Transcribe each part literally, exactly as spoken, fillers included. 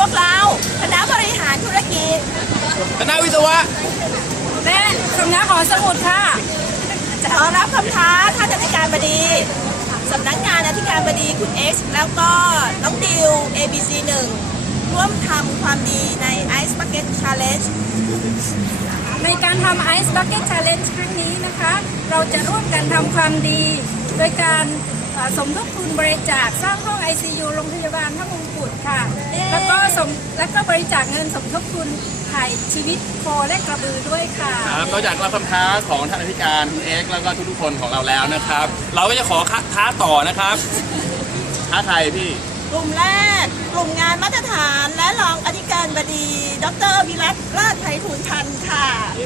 วกเราคณะบริหารธุรกิจคณะวิศวะและสำนักหอสมุดค่ะจะขอรับคำท้าท่านอธิการบดีสำนักงานอธิการบดีคุณ X แล้วก็น้องดิว เอ บี ซี หนึ่ง ร่วมทำความดีใน Ice Bucket Challenge ในการทำ Ice Bucket Challenge ครั้งนี้นะคะเราจะร่วมกันทำความดีโดยการสมทบทุนบริจาคสร้างห้อง ไอ ซี ยู โรงพยาบาลพระมงกุฎค่ะแล้วก็สมแล้วก็บริจาคเงินสมทบทุนถ่ายชีวิตโคและกระบือด้วยค่ะครับนอกจากรับคำท้าของท่านอธิการคุณเอ็กซ์แล้วก็ทุกๆคนของเราแล้วนะครับเราก็จะขอท้าต่อนะครับท้าใครพี่กลุ่มแรกกลุ่มงานมาตรฐานและรองอธิการบดีดร.วิรัตราชไพฑูรย์พันธ์ค่ะ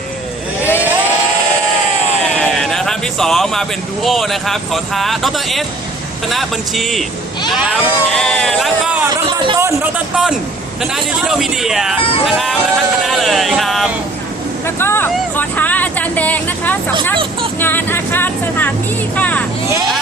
นะครับที่สองมาเป็นดูโอนะครับขอท้าดร.เอสคณะบัญชีนะครับแล้วก็ดร.ต้นดร.ต้นคณะดิจิทัลมีเดียนะครับและทั้งคณะเลยครับแล้วก็ขอท้าอาจารย์แดงนะคะสำนักงานอาคารสถานที่ค่ะ